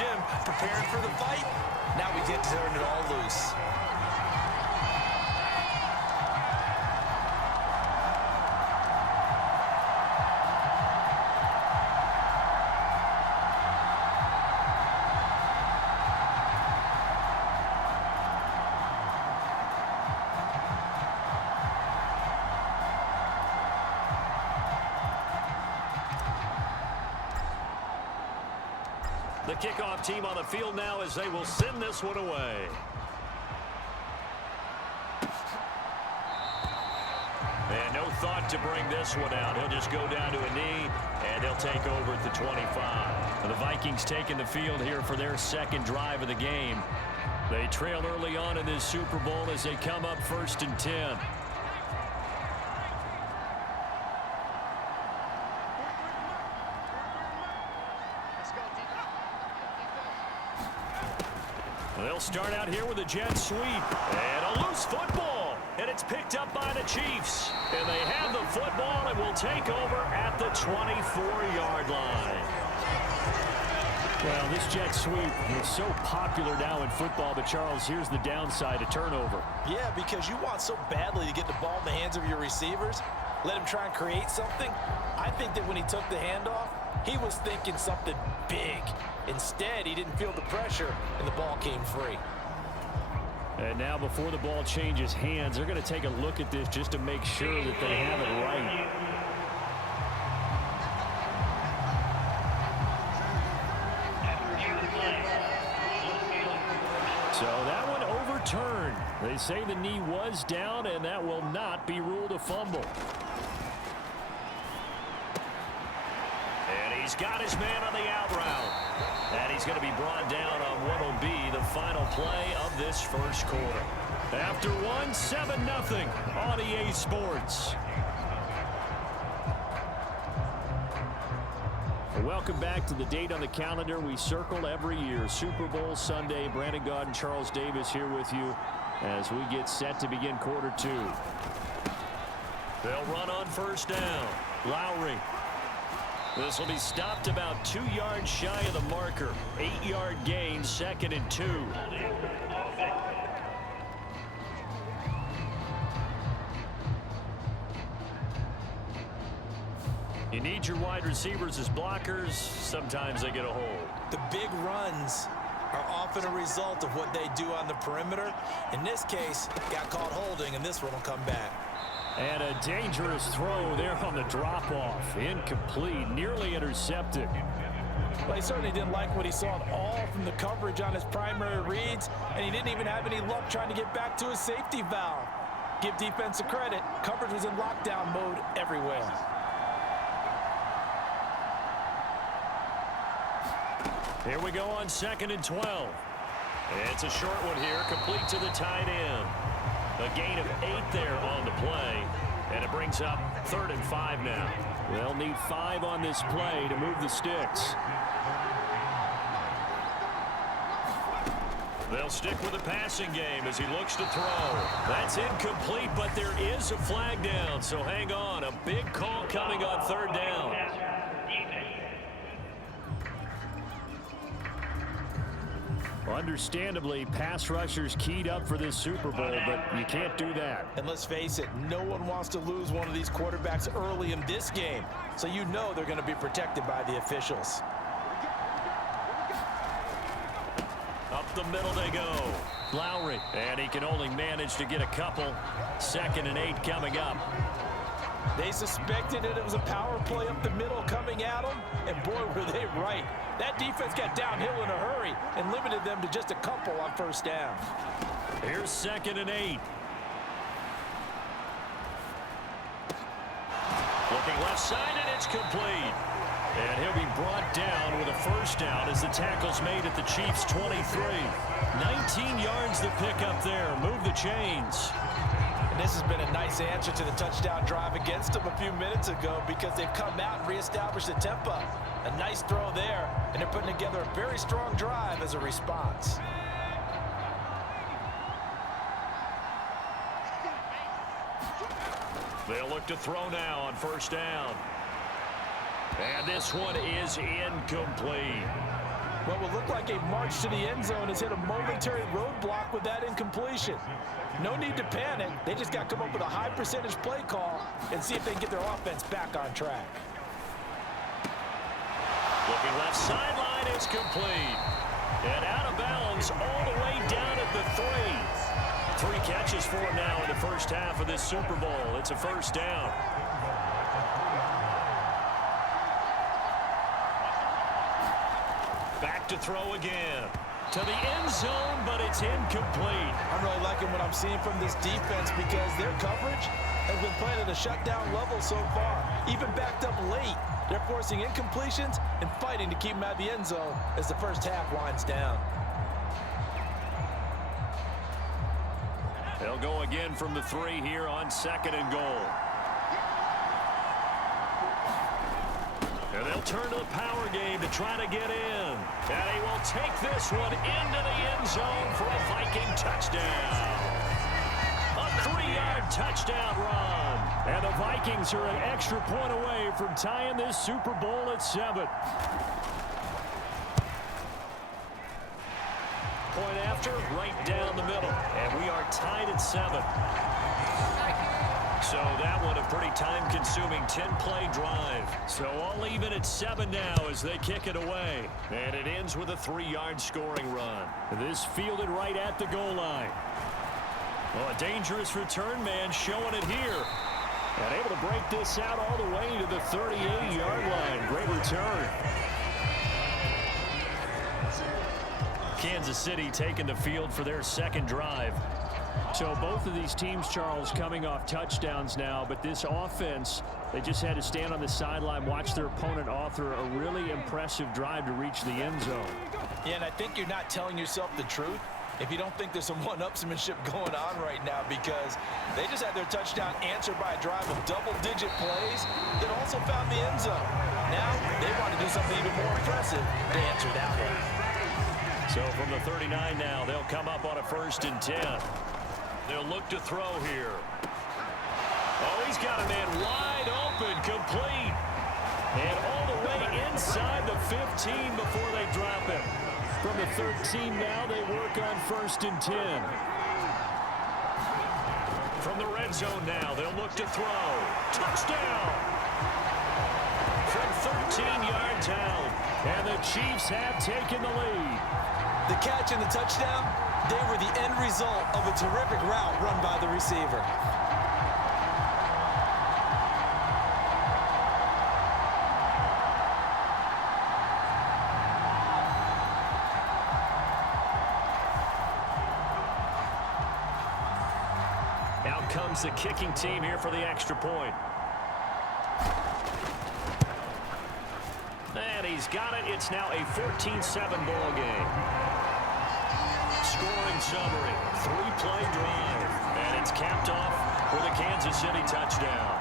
gym preparing for the fight. Now we get to turn it all loose. The kickoff team on the field now as they will send this one away. And no thought to bring this one out. He'll just go down to a knee, and they'll take over at the 25. The Vikings taking the field here for their second drive of the game. They trail early on in this Super Bowl as they come up 1st and 10. They'll start out here with a jet sweep and a loose football, and it's picked up by the Chiefs, and they have the football and will take over at the 24-yard line. Well, this jet sweep is so popular now in football, but Charles, here's the downside: a turnover. Yeah, because you want so badly to get the ball in the hands of your receivers, let him try and create something. I think that when he took the handoff, he was thinking something big. Instead, he didn't feel the pressure, and the ball came free. And now before the ball changes hands, they're going to take a look at this just to make sure that they have it right. So that one overturned. They say the knee was down, and that will not be ruled a fumble. And he's got his man on the out route. And he's going to be brought down on what will be the final play of this first quarter. After one, 7-0 on EA Sports. Welcome back to the date on the calendar we circle every year. Super Bowl Sunday. Brandon Gaudin and Charles Davis here with you as we get set to begin quarter two. They'll run on 1st down. Lowry. This will be stopped about 2 yards shy of the marker. 8-yard gain, 2nd and 2. You need your wide receivers as blockers. Sometimes they get a hold. The big runs are often a result of what they do on the perimeter. In this case, got caught holding, and this one will come back. And a dangerous throw there on the drop-off. Incomplete, nearly intercepted. Well, he certainly didn't like what he saw at all from the coverage on his primary reads, and he didn't even have any luck trying to get back to his safety valve. Give defense a credit. Coverage was in lockdown mode everywhere. Here we go on 2nd and 12. It's a short one here, complete to the tight end. A gain of 8 there on the play, and it brings up 3rd and 5 now. They'll need 5 on this play to move the sticks. They'll stick with the passing game as he looks to throw. That's incomplete, but there is a flag down, so hang on. A big call coming on 3rd down. Understandably, pass rushers keyed up for this Super Bowl, but you can't do that. And let's face it, no one wants to lose one of these quarterbacks early in this game, so you know they're going to be protected by the officials. Up the middle they go. Lowry, and he can only manage to get a couple. 2nd and 8 coming up. They suspected that it was a power play up the middle coming at them, and boy, were they right. That defense got downhill in a hurry and limited them to just a couple on 1st down. Here's 2nd and 8. Looking left side, and it's complete. And he'll be brought down with a 1st down as the tackle's made at the Chiefs' 23. 19 yards to pick up there. Move the chains. And this has been a nice answer to the touchdown drive against them a few minutes ago because they've come out and reestablished the tempo. A nice throw there, and they're putting together a very strong drive as a response. They'll look to throw now on 1st down. And this one is incomplete. What will look like a march to the end zone has hit a momentary roadblock with that incompletion. No need to panic. They just got to come up with a high percentage play call and see if they can get their offense back on track. Looking left sideline, is complete. And out of bounds all the way down at the 3. 3 catches for him now in the first half of this Super Bowl. It's a first down. Back to throw again. To the end zone, but it's incomplete. I'm really liking what I'm seeing from this defense because their coverage has been playing at a shutdown level so far. Even backed up late, they're forcing incompletions and fighting to keep them out of the end zone as the first half winds down. They'll go again from the 3 here on 2nd and goal. And they'll turn to the power game to try to get in. And he will take this one into the end zone for a Viking touchdown. A 3-yard touchdown run. And the Vikings are an extra point away from tying this Super Bowl at 7. Point after, right down the middle. And we are tied at 7. So that one a pretty time-consuming 10-play drive. So all even at 7 now as they kick it away. And it ends with a 3-yard scoring run. This fielded right at the goal line. Well, a dangerous return man showing it here. And able to break this out all the way to the 38-yard line. Great return. Kansas City taking the field for their second drive. So both of these teams, Charles, coming off touchdowns now, but this offense, they just had to stand on the sideline, watch their opponent author a really impressive drive to reach the end zone. Yeah, and I think you're not telling yourself the truth if you don't think there's some one-upsmanship going on right now, because they just had their touchdown answered by a drive of double-digit plays that also found the end zone. Now they want to do something even more impressive to answer that one. So from the 39 now, they'll come up on a 1st and 10. They'll look to throw here. Oh, he's got a man wide open, complete. And all the way inside the 15 before they drop him. From the 13 now, they work on 1st and 10. From the red zone now, they'll look to throw. Touchdown! From 13 yards out. And the Chiefs have taken the lead. The catch and the touchdown, they were the end result of a terrific route run by the receiver. Out comes the kicking team here for the extra point. And he's got it. It's now a 14-7 ball game. Scoring summary, 3-play drive, and it's capped off with a Kansas City touchdown.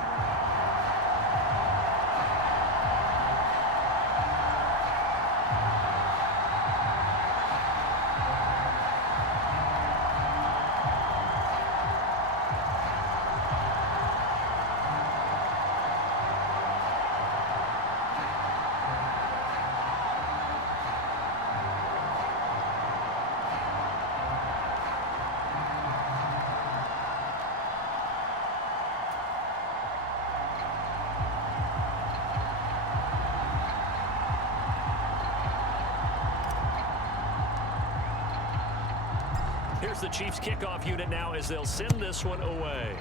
Here's the Chiefs kickoff unit now as they'll send this one away.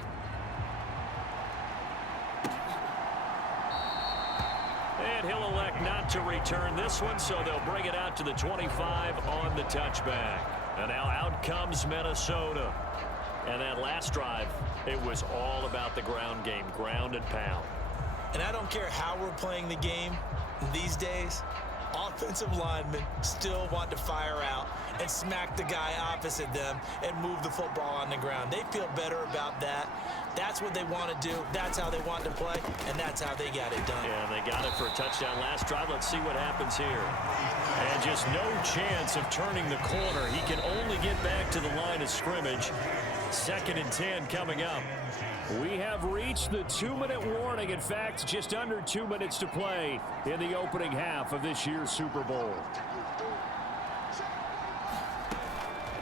And he'll elect not to return this one, so they'll bring it out to the 25 on the touchback. And now out comes Minnesota. And that last drive, it was all about the ground game, ground and pound. And I don't care how we're playing the game these days, offensive linemen still want to fire out and smack the guy opposite them and move the football on the ground. They feel better about that. That's what they want to do. That's how they want to play, and that's how they got it done. Yeah, they got it for a touchdown last drive. Let's see what happens here. And just no chance of turning the corner. He can only get back to the line of scrimmage. 2nd and 10 coming up. We have reached the 2-minute warning. In fact, just under 2 minutes to play in the opening half of this year's Super Bowl.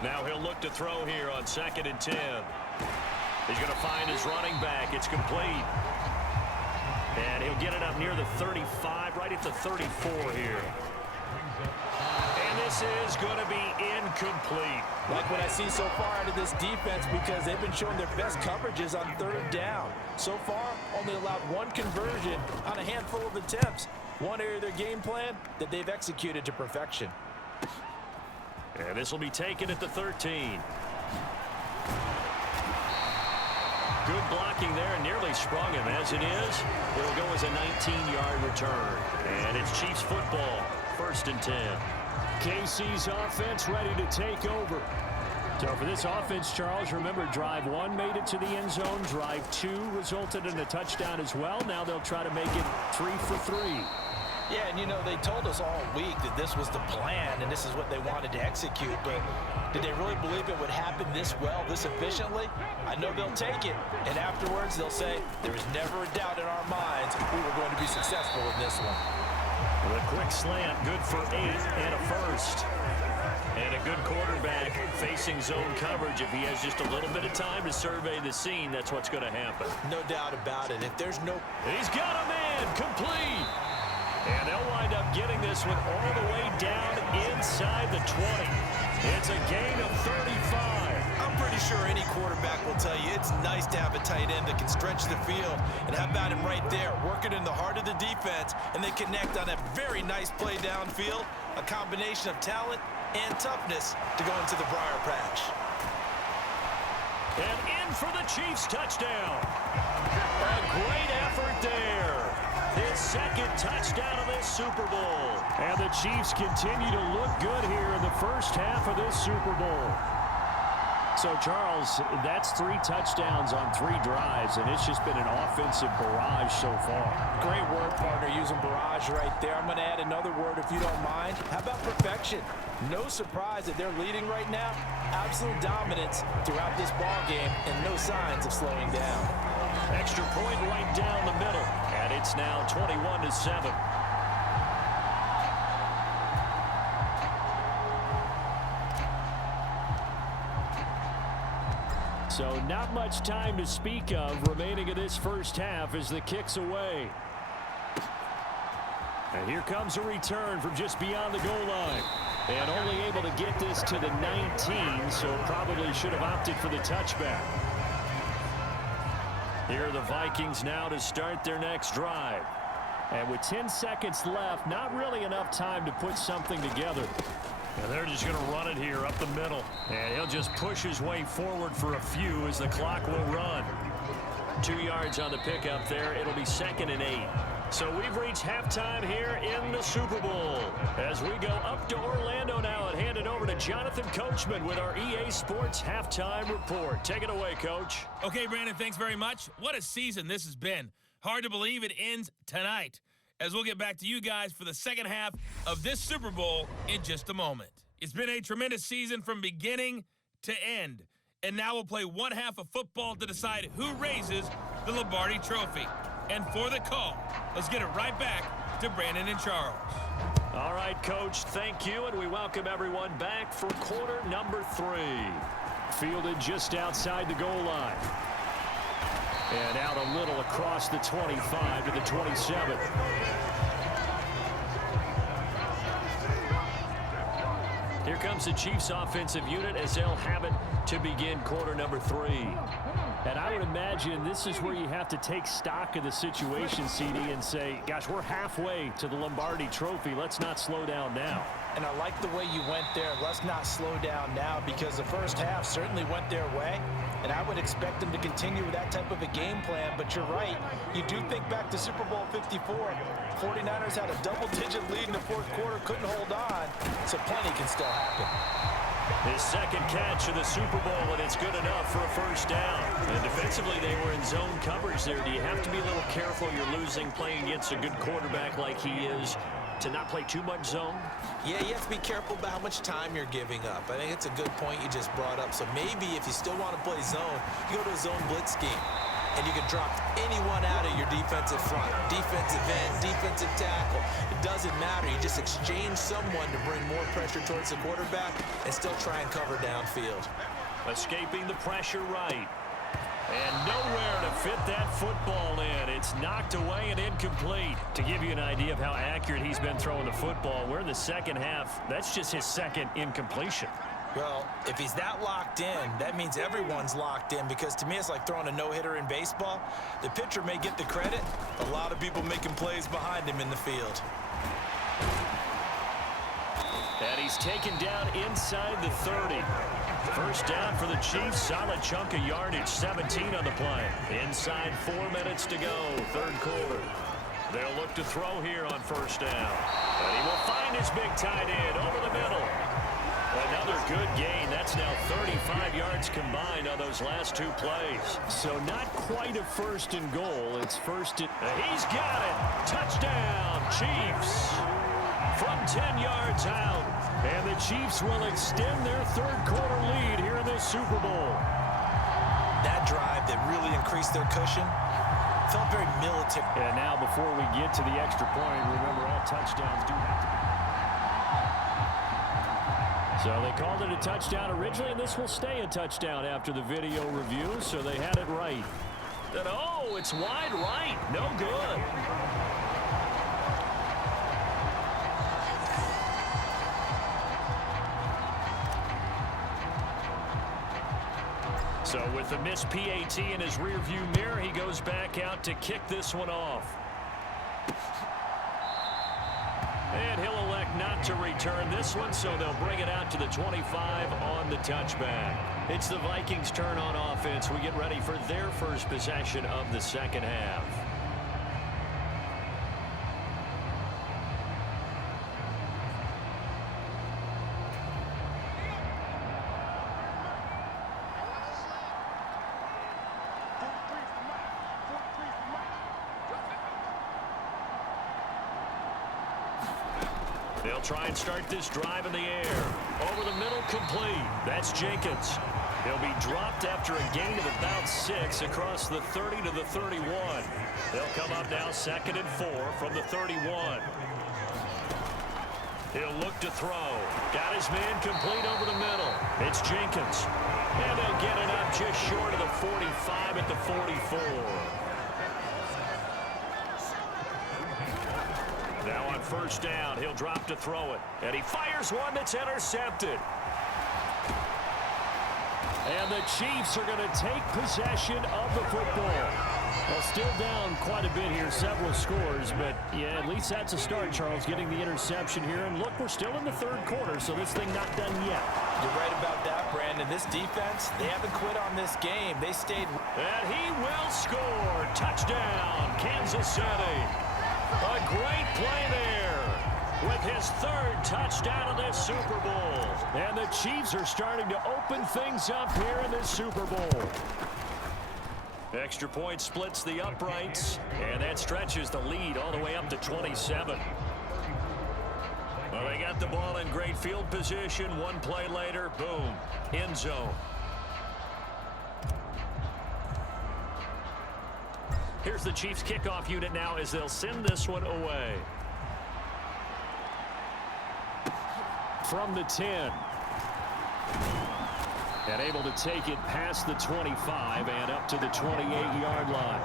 Now he'll look to throw here on 2nd and 10. He's going to find his running back. It's complete. And he'll get it up near the 35, right at the 34 here. And this is going to be incomplete. Like what I see so far out of this defense, because they've been showing their best coverages on 3rd down. So far, only allowed 1 conversion on a handful of attempts. One area of their game plan that they've executed to perfection. And this will be taken at the 13. Good blocking there and nearly sprung him. As it is, it'll go as a 19-yard return. And it's Chiefs football, 1st and 10. KC's offense ready to take over. So for this offense, Charles, remember, drive 1 made it to the end zone. Drive 2 resulted in a touchdown as well. Now they'll try to make it 3 for 3. Yeah, and you know, they told us all week that this was the plan and this is what they wanted to execute, but did they really believe it would happen this well, this efficiently? I know they'll take it, and afterwards they'll say, there was never a doubt in our minds we were going to be successful in this one. With a quick slant, good for 8 and a first. And a good quarterback facing zone coverage. If he has just a little bit of time to survey the scene, that's what's going to happen. No doubt about it. If there's no... He's got a man, complete. And they'll wind up getting this one all the way down inside the 20. It's a gain of 35. I'm pretty sure any quarterback will tell you it's nice to have a tight end that can stretch the field. And how about him right there, working in the heart of the defense, and they connect on a very nice play downfield, a combination of talent and toughness to go into the briar patch. And in for the Chiefs touchdown. A great effort there. His 2nd touchdown of this Super Bowl. And the Chiefs continue to look good here in the first half of this Super Bowl. So, Charles, that's 3 touchdowns on 3 drives, and it's just been an offensive barrage so far. Great word, partner, using barrage right there. I'm going to add another word if you don't mind. How about perfection? No surprise that they're leading right now. Absolute dominance throughout this ball game and no signs of slowing down. Extra point right down the middle, and it's now 21-7. So not much time to speak of remaining in this first half as the kick's away. And here comes a return from just beyond the goal line. And only able to get this to the 19, so probably should have opted for the touchback. Here are the Vikings now to start their next drive. And with 10 seconds left, not really enough time to put something together. And they're just going to run it here up the middle. And he'll just push his way forward for a few as the clock will run. 2 yards on the pickup there. It'll be 2nd and 8. So we've reached halftime here in the Super Bowl. As we go up to Orlando now and hand it over to Jonathan Coachman with our EA Sports Halftime Report. Take it away, Coach. Okay, Brandon, thanks very much. What a season this has been. Hard to believe it ends tonight, as we'll get back to you guys for the second half of this Super Bowl in just a moment. It's been a tremendous season from beginning to end, and now we'll play one half of football to decide who raises the Lombardi Trophy. And for the call, let's get it right back to Brandon and Charles. All right, Coach, thank you, and we welcome everyone back for quarter number 3. Fielded just outside the goal line. And out a little across the 25 to the 27. Here comes the Chiefs offensive unit as they'll have it to begin quarter number 3. And I would imagine this is where you have to take stock of the situation, CD, and say, gosh, we're halfway to the Lombardi Trophy. Let's not slow down now. And I like the way you went there. Let's not slow down now, because the first half certainly went their way. And I would expect them to continue with that type of a game plan. But you're right. You do think back to Super Bowl 54. 49ers had a double-digit lead in the fourth quarter, couldn't hold on. So plenty can still happen. His second catch of the Super Bowl, and it's good enough for a first down. And defensively, they were in zone coverage there. Do you have to be a little careful? You're losing playing against a good quarterback like he is, to not play too much zone? Yeah, you have to be careful about how much time you're giving up. I think it's a good point you just brought up. So maybe if you still want to play zone, you go to a zone blitz scheme. and you can drop anyone out of your defensive front. Defensive end, defensive tackle. It doesn't matter. You just exchange someone to bring more pressure towards the quarterback and still try and cover downfield. Escaping the pressure right. And nowhere to fit that football in. It's knocked away and incomplete. To give you an idea of how accurate he's been throwing the football, we're in the second half. That's just his second incompletion. Well, if he's that locked in, that means everyone's locked in, because to me it's like throwing a no-hitter in baseball. The pitcher may get the credit. A lot of people making plays behind him in the field. And he's taken down inside the 30. First down for the Chiefs. Solid chunk of yardage, 17 on the play. Inside 4 minutes to go, third quarter. They'll look to throw here on first down. And he will find his big tight end over the middle. Another good gain. That's now 35 yards combined on those last two plays. So not quite a first and goal. It's first and... He's got it. Touchdown, Chiefs. From 10 yards out. And the Chiefs will extend their third quarter lead here in this Super Bowl. That drive that really increased their cushion felt very military. And now before we get to the extra point, remember all touchdowns do have to be. So they called it a touchdown originally, and this will stay a touchdown after the video review, so they had it right. And oh, it's wide right. No good. So with the missed PAT in his rearview mirror, he goes back out to kick this one off. And he'll elect not to return this one, so they'll bring it out to the 25 on the touchback. It's the Vikings' turn on offense. We get ready for their first possession of the second half. They'll try and start this drive in the air. Over the middle, complete. That's Jenkins. He'll be dropped after a gain of about 6 across the 30 to the 31. They'll come up now 2nd and 4 from the 31. He'll look to throw. Got his man complete over the middle. It's Jenkins. And they'll get it up just short of the 45 at the 44. Now on first down, he'll drop to throw it. And he fires one that's intercepted. And the Chiefs are going to take possession of the football. Well, still down quite a bit here, several scores, but yeah, at least that's a start, Charles, getting the interception here. And look, we're still in the third quarter, so this thing not done yet. You're right about that, Brandon. This defense, they haven't quit on this game. They stayed. And he will score. Touchdown, Kansas City. A great play there with his third touchdown of this Super Bowl. And the Chiefs are starting to open things up here in this Super Bowl. Extra point splits the uprights, and that stretches the lead all the way up to 27. Well, they got the ball in great field position. One play later, boom, end zone. Here's the Chiefs kickoff unit now as they'll send this one away. From the 10. And able to take it past the 25 and up to the 28-yard line.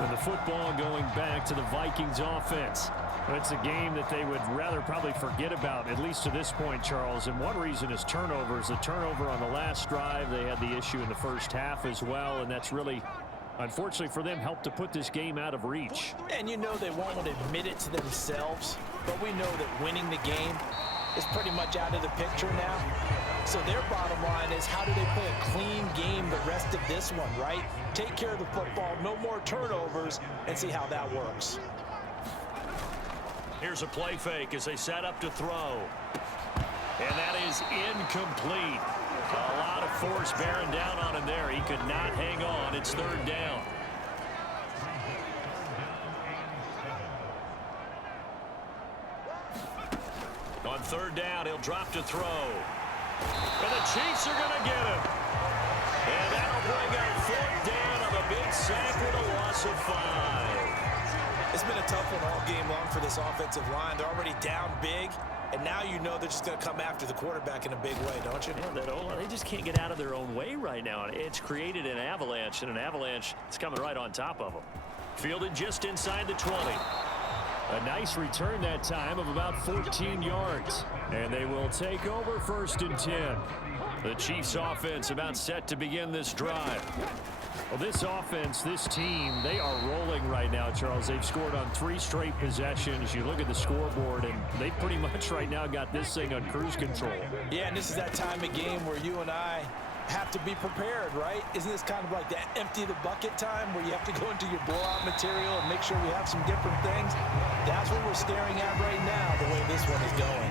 And the football going back to the Vikings offense. It's a game that they would rather probably forget about, at least to this point, Charles. And one reason is turnovers. The turnover on the last drive, they had the issue in the first half as well, and that's really, unfortunately for them, helped to put this game out of reach. And you know they won't admit it to themselves, but we know that winning the game is pretty much out of the picture now. So their bottom line is, how do they play a clean game the rest of this one, right? Take care of the football, no more turnovers, and see how that works. Here's a play fake as they set up to throw. And that is incomplete. A lot of force bearing down on him there. He could not hang on. It's third down. On third down, he'll drop to throw. And the Chiefs are going to get him. And that'll bring up 4th down on the big sack with a loss of 5. It's been a tough one all game long for this offensive line. They're already down big, and now you know they're just going to come after the quarterback in a big way, don't you? Yeah, they just can't get out of their own way right now. It's created an avalanche, and an avalanche is coming right on top of them. Fielded just inside the 20. A nice return that time of about 14 yards. And they will take over 1st and 10. The Chiefs offense about set to begin this drive. Well, this offense, this team, they are rolling right now, Charles. They've scored on 3 straight possessions. You look at the scoreboard, and they pretty much right now got this thing on cruise control. Yeah, and this is that time of game where you and I have to be prepared, right? Isn't this kind of like that empty the bucket time where you have to go into your blowout material and make sure we have some different things? That's what we're staring at right now, the way this one is going.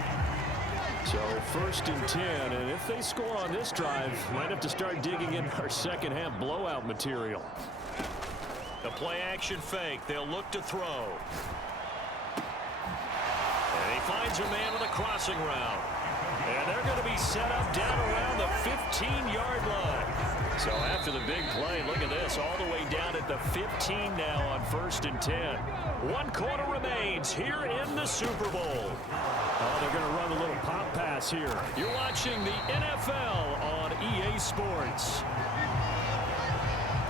So 1st and 10, and if they score on this drive, might have to start digging in our second half blowout material. The play action fake. They'll look to throw. And he finds a man with a crossing route. And they're going to be set up down around the 15-yard line. So after the big play, look at this, all the way down at the 15 now on 1st and 10. 1 quarter remains here in the Super Bowl. Oh, they're going to run a little pop pass here. You're watching the NFL on EA Sports.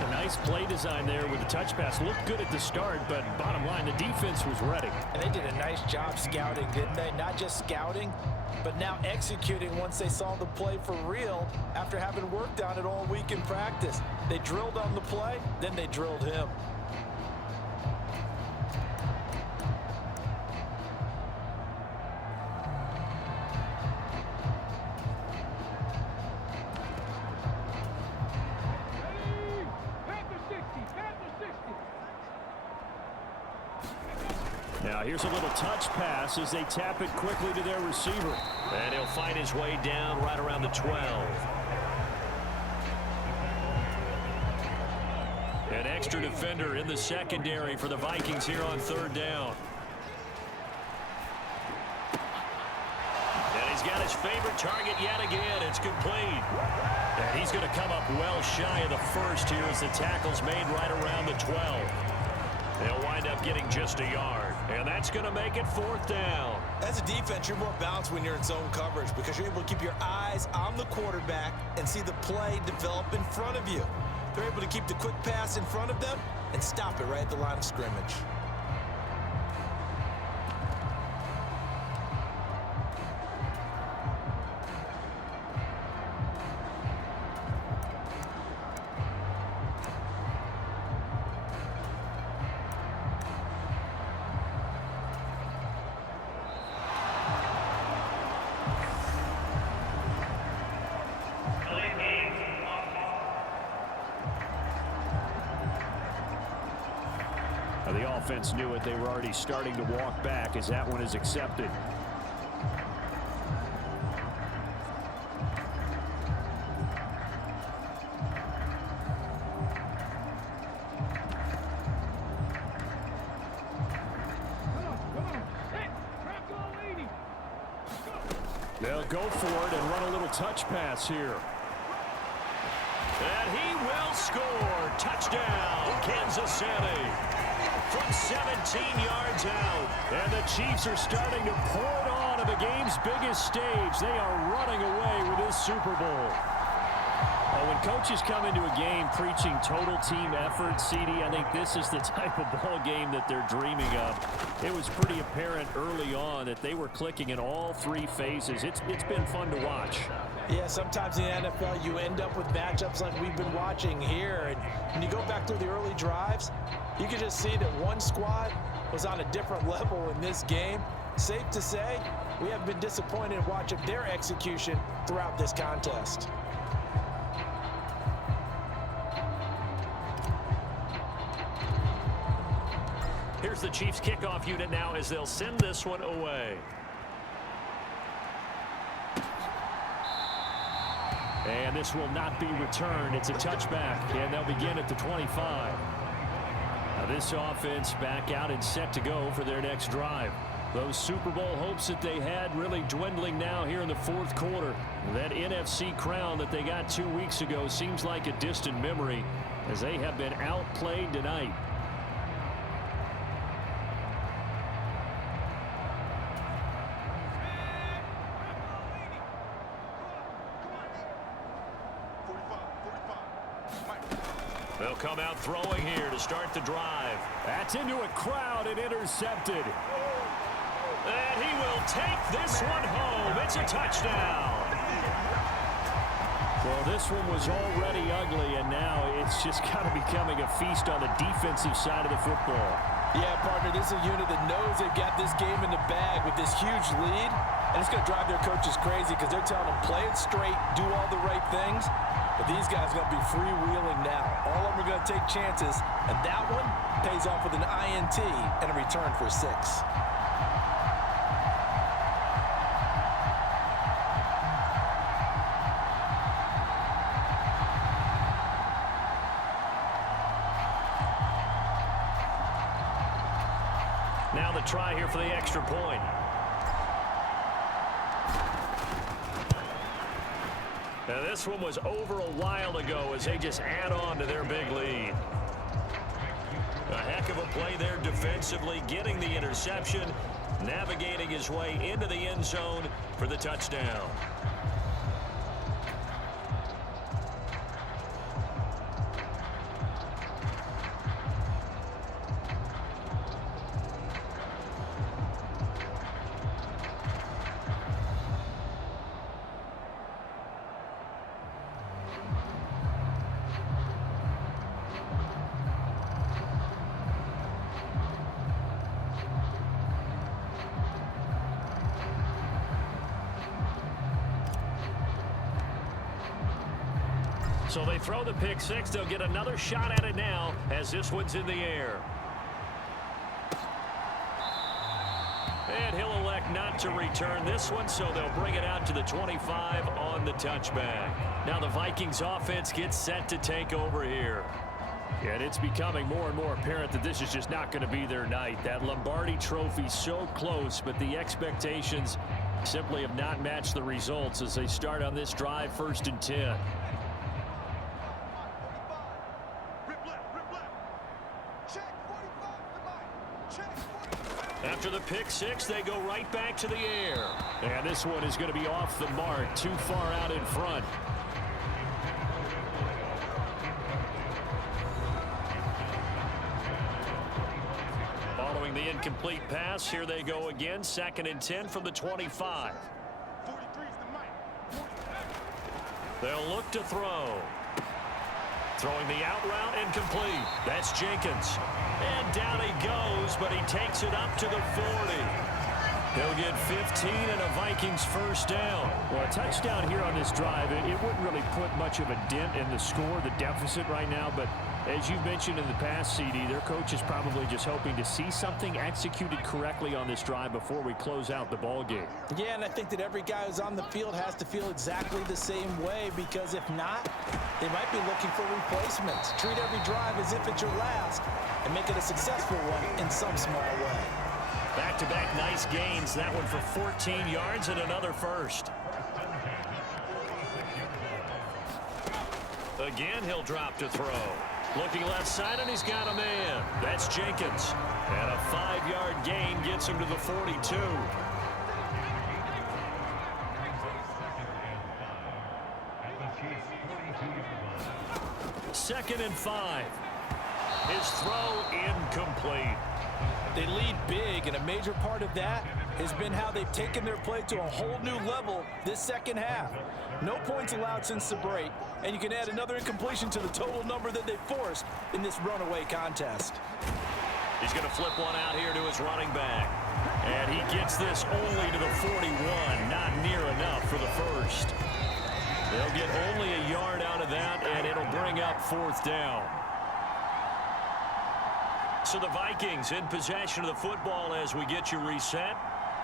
A nice play design there with the touch pass. Looked good at the start, but bottom line, the defense was ready. And they did a nice job scouting, didn't they? Not just scouting, but now executing once they saw the play for real after having worked on it all week in practice. They drilled on the play, then they drilled him. Now here's a little touch pass as they tap it quickly to their receiver. And he'll find his way down right around the 12. An extra defender in the secondary for the Vikings here on 3rd down. And he's got his favorite target yet again. It's complete. And he's going to come up well shy of the 1st here as the tackle's made right around the 12. They'll wind up getting just a yard. And that's going to make it 4th down. As a defense, you're more balanced when you're in zone coverage because you're able to keep your eyes on the quarterback and see the play develop in front of you. They're able to keep the quick pass in front of them and stop it right at the line of scrimmage. The offense knew it. They were already starting to walk back as that one is accepted. They'll go for it and run a little touch pass here. And he will score. Touchdown, Kansas City. From 17 yards out. And the Chiefs are starting to pour it on at the game's biggest stage. They are running away with this Super Bowl. When coaches come into a game preaching total team effort, CD, I think this is the type of ball game that they're dreaming of. It was pretty apparent early on that they were clicking in all 3 phases. It's been fun to watch. Yeah, sometimes in the NFL you end up with matchups like we've been watching here. And when you go back to the early drives, you can just see that one squad was on a different level in this game. Safe to say, we have been disappointed in watching their execution throughout this contest. Here's the Chiefs kickoff unit now as they'll send this one away. And this will not be returned. It's a touchback, and they'll begin at the 25. Now this offense back out and set to go for their next drive. Those Super Bowl hopes that they had really dwindling now here in the fourth quarter. That NFC crown that they got 2 weeks ago seems like a distant memory as they have been outplayed tonight. They'll come out throwing here to start the drive. That's into a crowd and intercepted. And he will take this one home. It's a touchdown. Well, this one was already ugly, and now it's just kind of becoming a feast on the defensive side of the football. Yeah, partner, this is a unit that knows they've got this game in the bag with this huge lead, and it's going to drive their coaches crazy because they're telling them play it straight, do all the right things. But these guys are going to be freewheeling now. All of them are going to take chances, and that one pays off with an INT and a return for 6. Now the try here for the extra point. Now this one was over a while ago as they just add on to their big lead. A heck of a play there defensively, getting the interception, navigating his way into the end zone for the touchdown. So they throw the pick six. They'll get another shot at it now as this one's in the air. And he'll elect not to return this one, so they'll bring it out to the 25 on the touchback. Now the Vikings offense gets set to take over here. And it's becoming more and more apparent that this is just not going to be their night. That Lombardi trophy so close, but the expectations simply have not matched the results as they start on this drive, 1st and 10. After the pick six, they go right back to the air. And this one is going to be off the mark, too far out in front. Following the incomplete pass, here they go again, 2nd and 10 from the 25. They'll look to throw. Throwing the out route incomplete. That's Jenkins. And down he goes, but he takes it up to the 40. He'll get 15 and a Vikings first down. Well, a touchdown here on this drive, it wouldn't really put much of a dent in the score, the deficit right now, but as you've mentioned in the past, CD, their coach is probably just hoping to see something executed correctly on this drive before we close out the ball game. Yeah, and I think that every guy who's on the field has to feel exactly the same way, because if not, they might be looking for replacements. Treat every drive as if it's your last and make it a successful one in some small way. Back-to-back nice gains. That one for 14 yards and another first. Again, he'll drop to throw. Looking left side, and he's got a man. That's Jenkins. And a 5-yard gain gets him to the 42. Second and 5. His throw incomplete. They lead big, and a major part of that has been how they've taken their play to a whole new level this second half. No points allowed since the break, and you can add another incompletion to the total number that they forced in this runaway contest. He's going to flip one out here to his running back. And he gets this only to the 41, not near enough for the first. They'll get only a yard out of that, and it'll bring up 4th down. So the Vikings in possession of the football as we get you reset.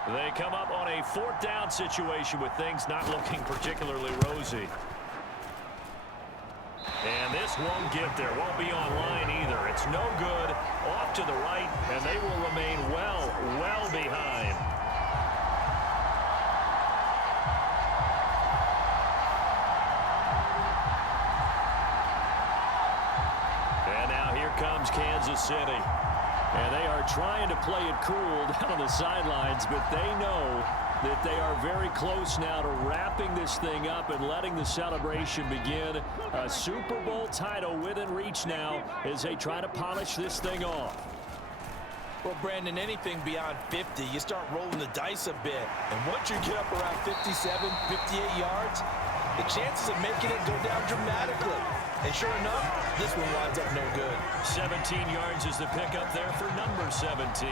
They come up on a 4th down situation with things not looking particularly rosy. And this won't get there. Won't be online either. It's no good. Off to the right, and they will remain well behind. And now here comes Kansas City. And they are trying to play it cool down on the sidelines, but they know that they are very close now to wrapping this thing up and letting the celebration begin. A Super Bowl title within reach now as they try to polish this thing off. Well, Brandon, anything beyond 50, you start rolling the dice a bit. And once you get up around 57, 58 yards, the chances of making it go down dramatically. And sure enough, this one winds up no good. 17 yards is the pickup there for number 17.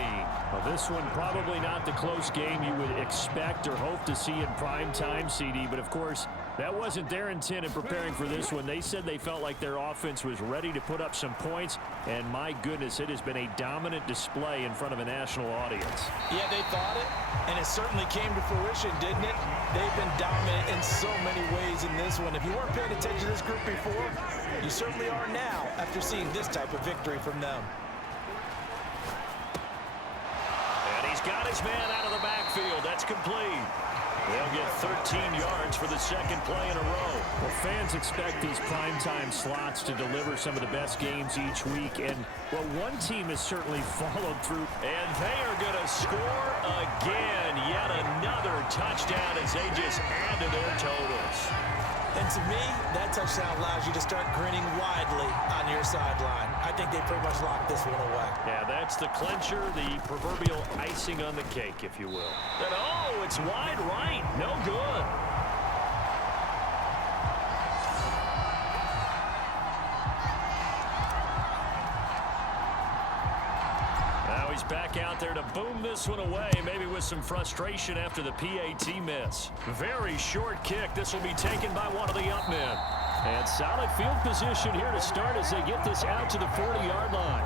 Well, this one probably not the close game you would expect or hope to see in prime time, CD. But, of course, that wasn't their intent in preparing for this one. They said they felt like their offense was ready to put up some points. And, my goodness, it has been a dominant display in front of a national audience. Yeah, they thought it, and it certainly came to fruition, didn't it? They've been dominant in so many ways in this one. If you weren't paying attention to this group before, you certainly are now after seeing this type of victory from them. And he's got his man out of the backfield. That's complete. They'll get 13 yards for the second play in a row. Well, fans expect these primetime slots to deliver some of the best games each week. And, well, one team has certainly followed through. And they are going to score again. Yet another touchdown as they just add to their totals. And to me, that touchdown allows you to start grinning widely on your sideline. I think they pretty much locked this one away. Yeah, that's the clincher, the proverbial icing on the cake, if you will. And oh, it's wide right. No good. Now he's back out there to boom this one away, maybe with some frustration after the PAT miss. Very short kick. This will be taken by one of the up men. And solid field position here to start as they get this out to the 40-yard line.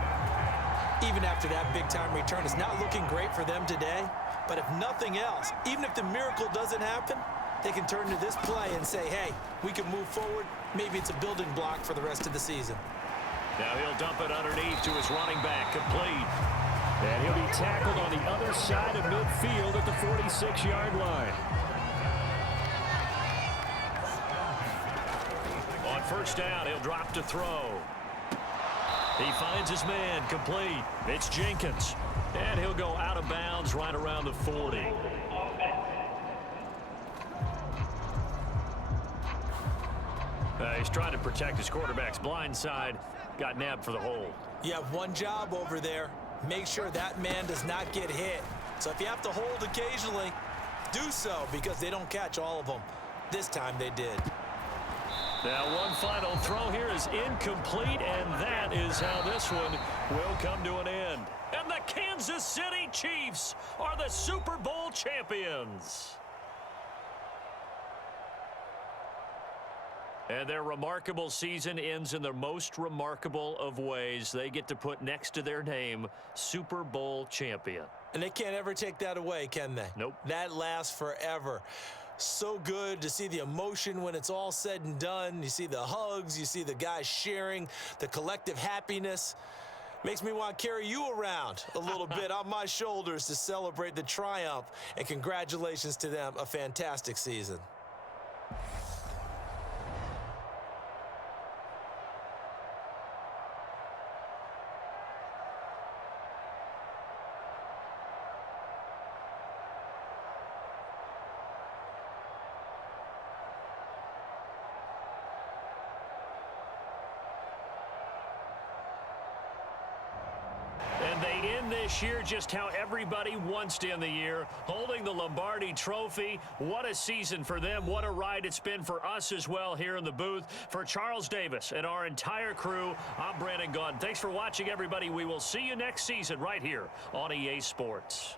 Even after that big-time return, it's not looking great for them today. But if nothing else, even if the miracle doesn't happen, they can turn to this play and say, hey, we can move forward. Maybe it's a building block for the rest of the season. Now he'll dump it underneath to his running back, complete. And he'll be tackled on the other side of midfield at the 46-yard line. On first down, he'll drop to throw. He finds his man, complete. It's Jenkins. And he'll go out of bounds right around the 40. He's trying to protect his quarterback's blind side. Got nabbed for the hold. You have one job over there. Make sure that man does not get hit. So if you have to hold occasionally, do so, because they don't catch all of them. This time they did. Now one final throw here is incomplete, and that is how this one will come to an end. And the Kansas City Chiefs are the Super Bowl champions. And their remarkable season ends in the most remarkable of ways. They get to put next to their name, Super Bowl champion. And they can't ever take that away, can they? Nope. That lasts forever. So good to see the emotion when it's all said and done. You see the hugs, you see the guys sharing, the collective happiness. Makes me want to carry you around a little bit on my shoulders to celebrate the triumph. And congratulations to them, a fantastic season. And they end this year just how everybody wants to end the year, holding the Lombardi Trophy. What a season for them. What a ride it's been for us as well here in the booth. For Charles Davis and our entire crew, I'm Brandon Gaudin. Thanks for watching, everybody. We will see you next season right here on EA Sports.